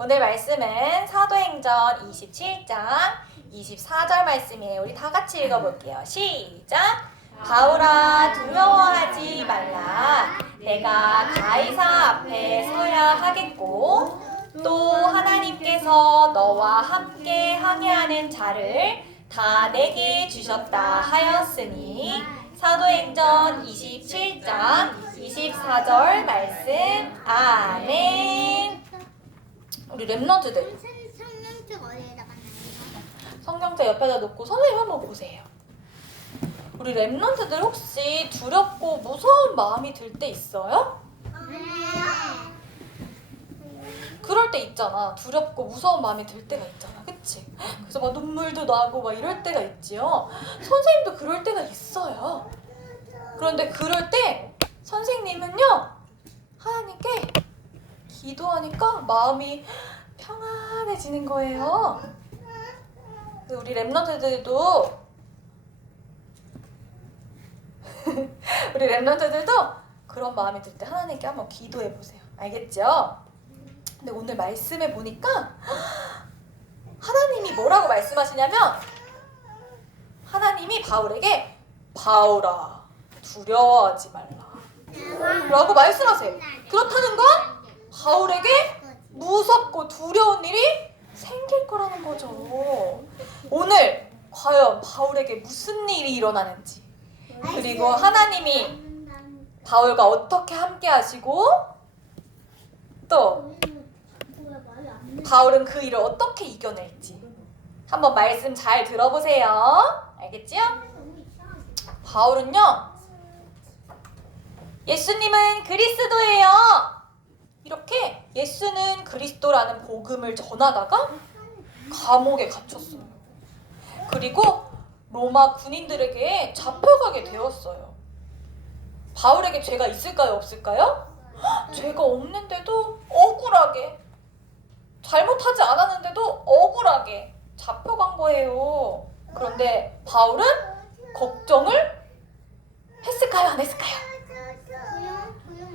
오늘 말씀은 사도행전 27장 24절 말씀이에요. 우리 다 같이 읽어볼게요. 시작! 바울아, 두려워하지 말라. 내가 가이사 앞에 서야 하겠고 또 하나님께서 너와 함께 항해하는 자를 다 내게 주셨다 하였으니. 사도행전 27장 24절 말씀. 아멘. 우리 랩런트들 성경책 어디에다 놨나요? 성경책 옆에다 놓고 선생님 한번 보세요. 우리 랩런트들 혹시 두렵고 무서운 마음이 들 때 있어요? 네. 그럴 때 있잖아. 두렵고 무서운 마음이 들 때가 있잖아. 그치? 그래서 막 눈물도 나고 막 이럴 때가 있지요. 선생님도 그럴 때가 있어요. 그런데 그럴 때 선생님은요, 하나님께 기도하니까 마음이 평안해지는 거예요. 우리 랩런트들도 그런 마음이 들 때 하나님께 한번 기도해 보세요. 알겠죠? 근데 오늘 말씀에 보니까 하나님이 뭐라고 말씀하시냐면, 하나님이 바울에게 바울아, 두려워하지 말라 라고 말씀하세요. 그렇다는 건 바울에게 무섭고 두려운 일이 생길 거라는 거죠. 오늘 과연 바울에게 무슨 일이 일어나는지, 그리고 하나님이 바울과 어떻게 함께 하시고 또 바울은 그 일을 어떻게 이겨낼지 한번 말씀 잘 들어보세요. 알겠죠? 바울은요, 예수님은 그리스도예요, 이렇게 예수는 그리스도라는 복음을 전하다가 감옥에 갇혔어요. 그리고 로마 군인들에게 잡혀가게 되었어요. 바울에게 죄가 있을까요, 없을까요? 죄가 없는데도 억울하게, 잘못하지 않았는데도 억울하게 잡혀간 거예요. 그런데 바울은 걱정을 했을까요, 안 했을까요?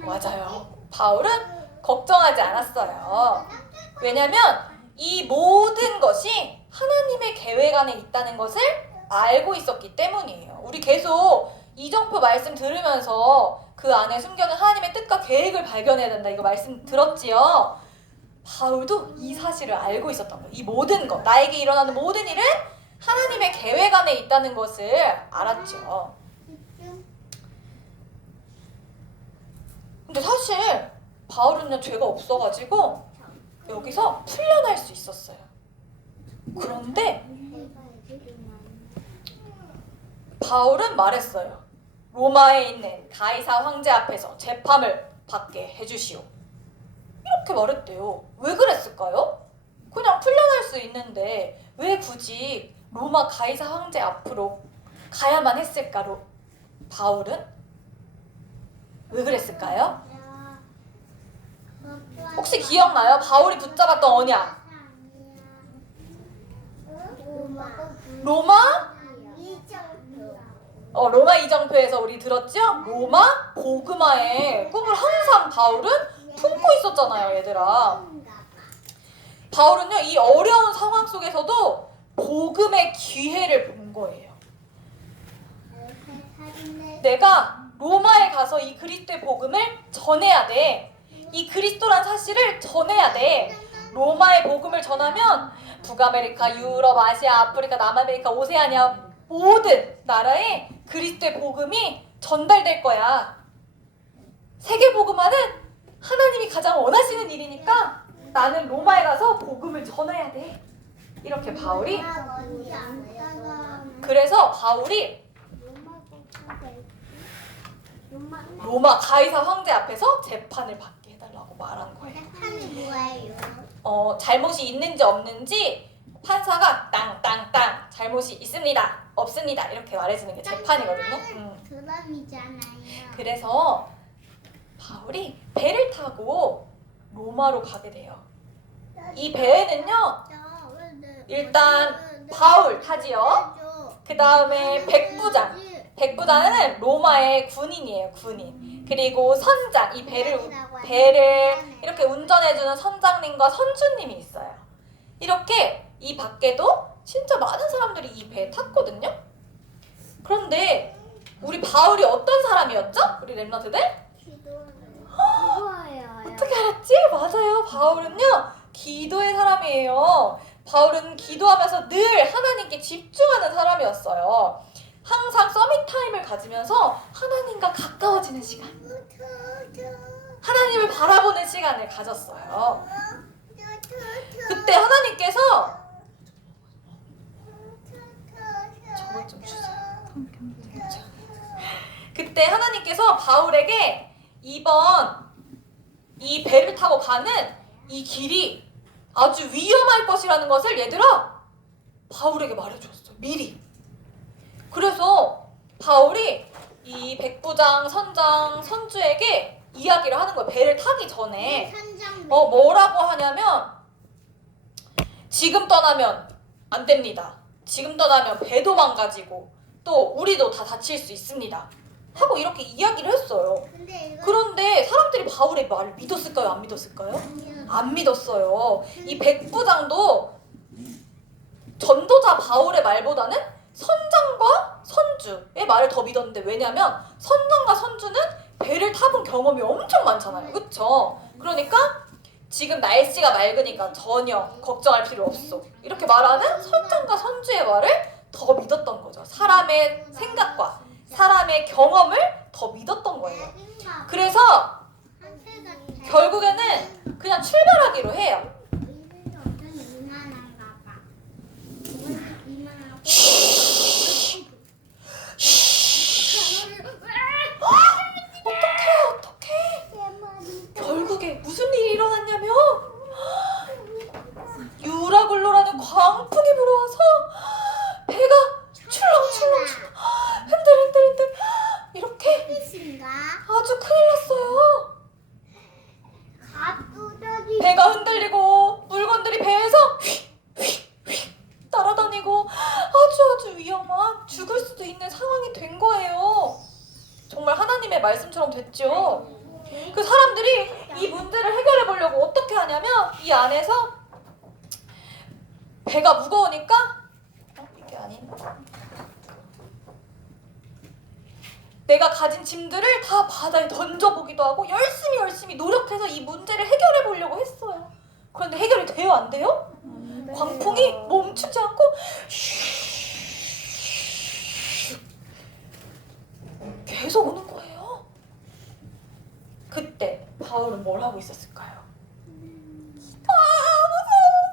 맞아요. 바울은 걱정하지 않았어요. 왜냐면 이 모든 것이 하나님의 계획 안에 있다는 것을 알고 있었기 때문이에요. 우리 계속 이정표 말씀 들으면서 그 안에 숨겨진 하나님의 뜻과 계획을 발견해야 된다, 이거 말씀 들었지요? 바울도 이 사실을 알고 있었던 거예요. 이 모든 것, 나에게 일어나는 모든 일은 하나님의 계획 안에 있다는 것을 알았죠. 근데 사실 바울은요, 죄가 없어가지고 여기서 풀려날 수 있었어요. 그런데 바울은 말했어요. 로마에 있는 가이사 황제 앞에서 재판을 받게 해주시오, 이렇게 말했대요. 왜 그랬을까요? 그냥 풀려날 수 있는데 왜 굳이 로마 가이사 황제 앞으로 가야만 했을까로? 바울은 왜 그랬을까요? 혹시 기억나요? 바울이 붙잡았던 언약, 로마 이정표에서 우리 들었죠? 로마 복음화의 꿈을 항상 바울은 품고 있었잖아요, 얘들아. 바울은요, 이 어려운 상황 속에서도 복음의 기회를 본 거예요. 내가 로마에 가서 이 그리스도의 복음을 전해야 돼. 이 그리스도란 사실을 전해야 돼. 로마의 복음을 전하면 북아메리카, 유럽, 아시아, 아프리카, 남아메리카, 오세아니아 모든 나라에 그리스도의 복음이 전달될 거야. 세계 복음화는 하나님이 가장 원하시는 일이니까 나는 로마에 가서 복음을 전해야 돼. 이렇게 바울이, 그래서 바울이 로마 가이사 황제 앞에서 재판을 받게 해달라고 말한 거예요. 재판이 뭐예요? 잘못이 있는지 없는지 판사가 땅땅땅 잘못이 있습니다, 없습니다, 이렇게 말해주는 게 재판이거든요. 드럼이잖아요. 그래서 바울이 배를 타고 로마로 가게 돼요. 이 배에는요, 일단 바울 타지요. 그 다음에 백부장은 로마의 군인이에요, 군인. 그리고 선장, 이 배를 이렇게 운전해주는 선장님과 선주님이 있어요. 이렇게 이 밖에도 진짜 많은 사람들이 이 배에 탔거든요. 그런데 우리 바울이 어떤 사람이었죠? 우리 랩런트들? 기도해요. 어떻게 알았지? 맞아요. 바울은요, 기도의 사람이에요. 바울은 기도하면서 늘 하나님께 집중하는 사람이었어요. 항상 서밋 타임을 가지면서 하나님과 가까워지는 시간, 하나님을 바라보는 시간을 가졌어요. 그때 하나님께서 저걸 좀 주세요. 그때 하나님께서 바울에게 이번 이 배를 타고 가는 이 길이 아주 위험할 것이라는 것을 얘들아 바울에게 말해줬어요. 미리. 그래서 바울이 이 백부장, 선장, 선주에게 이야기를 하는 거예요. 배를 타기 전에. 뭐라고 하냐면 지금 떠나면 안 됩니다. 지금 떠나면 배도 망가지고 또 우리도 다 다칠 수 있습니다. 하고 이렇게 이야기를 했어요. 그런데 사람들이 바울의 말을 믿었을까요? 안 믿었을까요? 안 믿었어요. 이 백부장도 전도자 바울의 말보다는 선장과 선주의 말을 더 믿었는데, 왜냐면 선장과 선주는 배를 타본 경험이 엄청 많잖아요. 그쵸? 그러니까 지금 날씨가 맑으니까 전혀 걱정할 필요 없어, 이렇게 말하는 선장과 선주의 말을 더 믿었던 거죠. 사람의 생각과 사람의 경험을 더 믿었던 거예요. 그래서 결국에는 그냥 출발하기로 해요. 어떡해. 결국에 무슨 일이 일어났냐면 유라굴로라는 광풍이 불어와서 배가 출렁출렁 흔들흔들 이렇게 아주 큰일 났어요. 배가 흔들리고 물건들이 배에서 휙휙휙 따라다니고 아주 위험한, 죽을 수도 있는 상황이 된 거예요. 정말 하나님의 말씀처럼 됐죠. 그 사람들이 이 문제를 해결해 보려고 어떻게 하냐면 이 안에서 배가 무거우니까 이게 아닌가? 내가 가진 짐들을 다 바다에 던져보기도 하고 열심히 노력해서 이 문제를 해결해 보려고 했어요. 그런데 해결이 돼요? 안 돼요? 광풍이 멈추지 않고 계속 오는 거예요. 그때 바울은 뭘 하고 있었을까요? 무서워,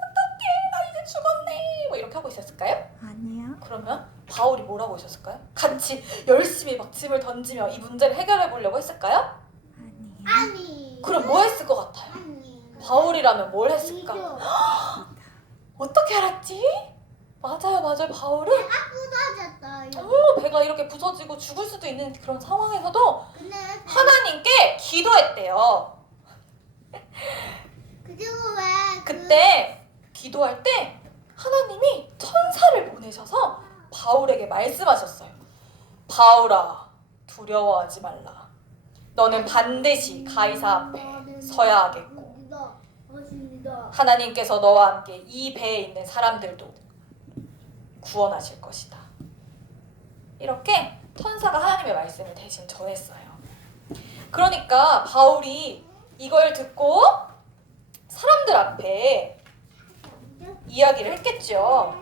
어떡해, 나 이제 죽었네, 뭐 이렇게 하고 있었을까요? 아니요. 그러면 바울이 뭘 하고 있었을까요? 같이 열심히 막 짐을 던지며 이 문제를 해결해 보려고 했을까요? 아니요. 그럼 뭐 했을 것 같아요? 바울이라면 뭘 했을까? 어떻게 알았지? 맞아요. 바울은 배가 이렇게 부서지고 죽을 수도 있는 그런 상황에서도 하나님께 기도했대요. 그때 기도할 때 하나님이 천사를 보내셔서 바울에게 말씀하셨어요. 바울아, 두려워하지 말라. 너는 반드시 가이사 앞에 서야 하겠고 하나님께서 너와 함께 이 배에 있는 사람들도 구원하실 것이다. 이렇게 천사가 하나님의 말씀을 대신 전했어요. 그러니까 바울이 이걸 듣고 사람들 앞에 이야기를 했겠죠.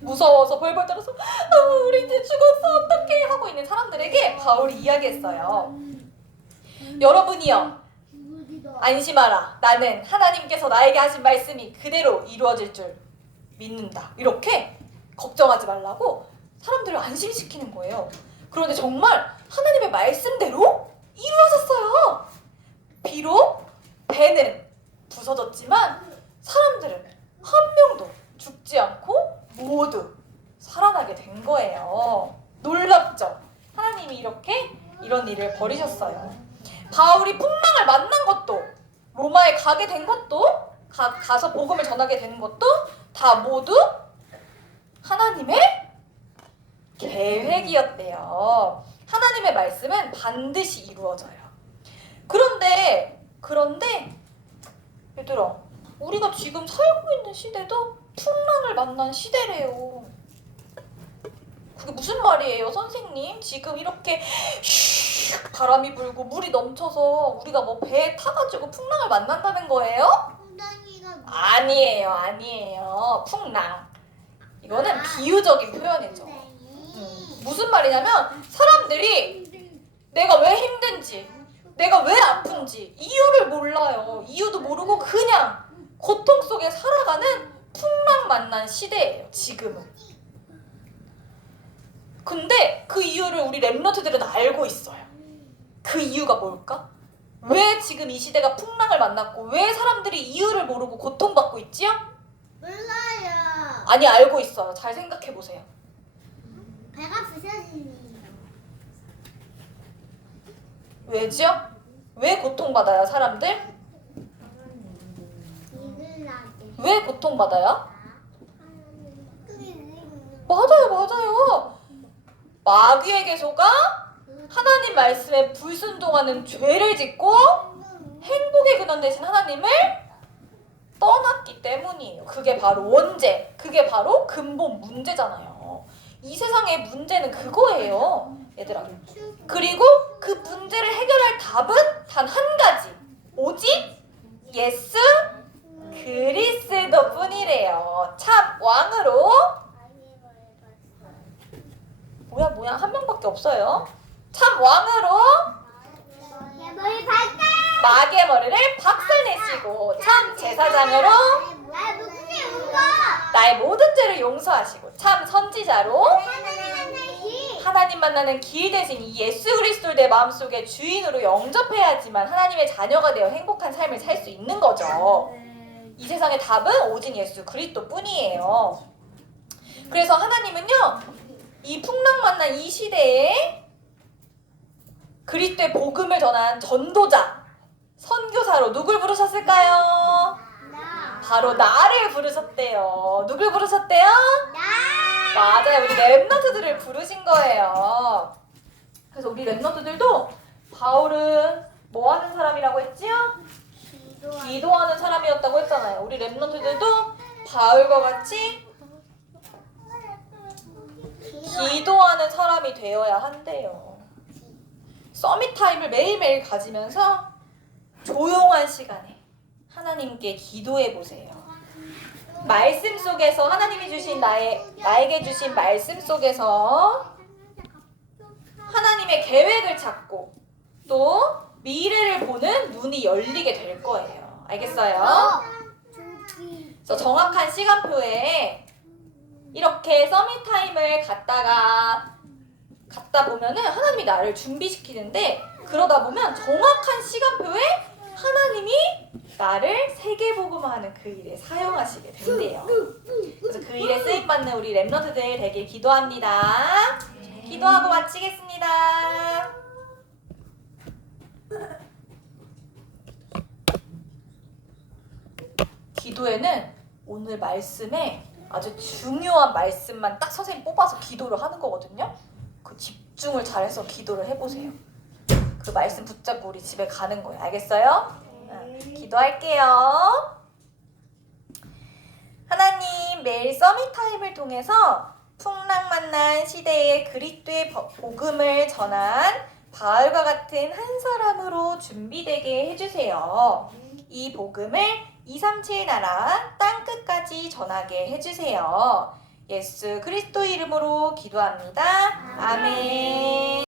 무서워서 벌벌 떨어서 우리 이제 죽었어, 어떡해 하고 있는 사람들에게 바울이 이야기했어요. 여러분이여, 안심하라. 나는 하나님께서 나에게 하신 말씀이 그대로 이루어질 줄 믿는다. 이렇게 걱정하지 말라고 사람들을 안심시키는 거예요. 그런데 정말 하나님의 말씀대로 이루어졌어요. 비록 배는 부서졌지만 사람들은 한 명도 죽지 않고 모두 살아나게 된 거예요. 놀랍죠? 하나님이 이런 일을 벌이셨어요. 바울이 풍랑을 만난 것도, 로마에 가게 된 것도, 가서 복음을 전하게 되는 것도 다 모두 하나님의 계획이었대요. 하나님의 말씀은 반드시 이루어져요. 그런데 얘들아, 우리가 지금 살고 있는 시대도 풍랑을 만난 시대래요. 그게 무슨 말이에요, 선생님? 지금 이렇게 바람이 불고 물이 넘쳐서 우리가 뭐 배에 타가지고 풍랑을 만난다는 거예요? 엉덩이가 아니에요. 풍랑. 이거는 비유적인 표현이죠. 무슨 말이냐면 사람들이 내가 왜 힘든지, 내가 왜 아픈지 이유를 몰라요. 이유도 모르고 그냥 고통 속에 살아가는 풍랑 만난 시대예요, 지금은. 근데 그 이유를 우리 랩런트들은 알고 있어요. 그 이유가 뭘까? 왜 지금 이 시대가 풍랑을 만났고 왜 사람들이 이유를 모르고 고통받고 있지요? 몰라요. 아니, 알고 있어요. 잘 생각해 보세요. 배가 부서지니. 왜죠? 왜 고통받아요, 사람들? 이글나게. 왜 고통받아요? 맞아요. 마귀의 계소가 하나님 말씀에 불순종하는 죄를 짓고 행복의 근원 되신 하나님을 떠났기 때문이에요. 그게 바로 원죄, 그게 바로 근본 문제잖아요. 이 세상의 문제는 그거예요, 얘들아. 그리고 그 문제를 해결할 답은 단 한 가지, 오직 예수 그리스도 뿐이래요. 참 왕으로, 뭐야 한 명밖에 없어요. 참 왕으로 머리 밝다. 마귀의 머리를 박살내시고 참 제사장으로 나 누구지 울어? 나의 모든 죄를 용서하시고 참 선지자로 하나님 하나님 만나는 길 대신 이 예수 그리스도를 내 마음속에 주인으로 영접해야지만 하나님의 자녀가 되어 행복한 삶을 살 수 있는 거죠. 이 세상의 답은 오직 예수 그리스도 뿐이에요. 그래서 하나님은요, 이 풍랑 만난 이 시대에 그리스도의 복음을 전한 전도자, 선교사로 누굴 부르셨을까요? 바로 나를 부르셨대요. 누굴 부르셨대요? 맞아요. 우리 랩런트들을 부르신 거예요. 그래서 우리 랩런트들도 바울은 뭐 하는 사람이라고 했지요? 기도하는 사람이었다고 했잖아요. 우리 랩런트들도 바울과 같이 기도하는 사람이 되어야 한대요. 서밋 타임을 매일매일 가지면서 조용한 시간에 하나님께 기도해 보세요. 말씀 속에서 하나님이 주신 나에게 주신 말씀 속에서 하나님의 계획을 찾고 또 미래를 보는 눈이 열리게 될 거예요. 알겠어요? 그래서 정확한 시간표에 이렇게 서밋 타임을 갔다 보면은 하나님이 나를 준비시키는데, 그러다 보면 정확한 시간표에 하나님이 나를 세계복음화하는 그 일에 사용하시게 된대요. 그래서 그 일에 쓰임받는 우리 랩런트들 되길 기도합니다. 기도하고 마치겠습니다. 기도에는 오늘 말씀에 아주 중요한 말씀만 딱 선생님 뽑아서 기도를 하는 거거든요. 그 집중을 잘해서 기도를 해보세요. 그 말씀 붙잡고 우리 집에 가는 거예요. 알겠어요? 기도할게요. 하나님, 매일 서밋 타임을 통해서 풍랑 만난 시대에 그리스도의 복음을 전한 바울과 같은 한 사람으로 준비되게 해주세요. 이 복음을 237 나라 땅끝까지 전하게 해주세요. 예수 그리스도 이름으로 기도합니다. 아멘.